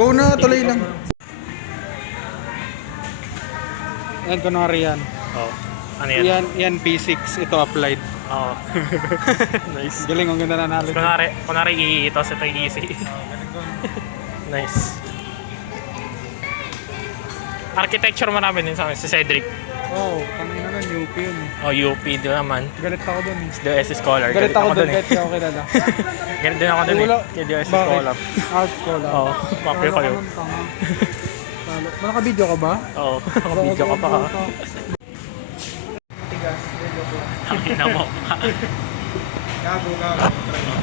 Go na, tuloy lang. Yan, kunwari yan. Oh. Ano yan? Yan P6, ito applied. Oo. Nice. Galing, ang ganda na knowledge. Kunwari i-toss ito easy. Nice. Architecture marami din sa amin, si Cedric. Oo, pangina nun, UP yun eh. Oh, UP din naman. Galit ako dun eh. The S Scholar. Galit ako dun eh. kahit di ako kilala. Galit din ako dun eh. Kaya the S Scholar. Out ko lang. Oo, papyo kayo. Naka-video ka ba? Oo, nakabidyo ka pa ha. Tangina mo. Gago.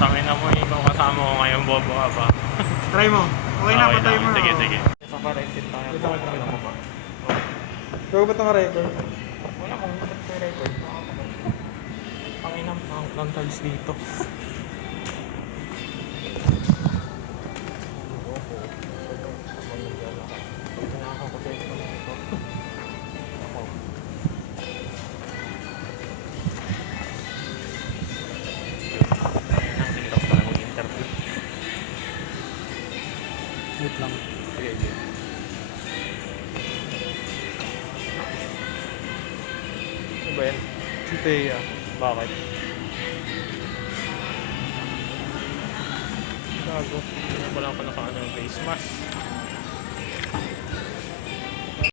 Tangina mo yung kasama ko ngayon, bobo ka pa. Try mo. Okay na, patay mo. Sige. Isa pa rin, sit tayo. Tangina mo ba? Gago ba itong record? Wala kong record. Tangina mo, ang tiles dito. Wait lang. Sige. Ano ba yan? Si Thea. Bakit? Gago. Wala pa naka-ano yung face mask.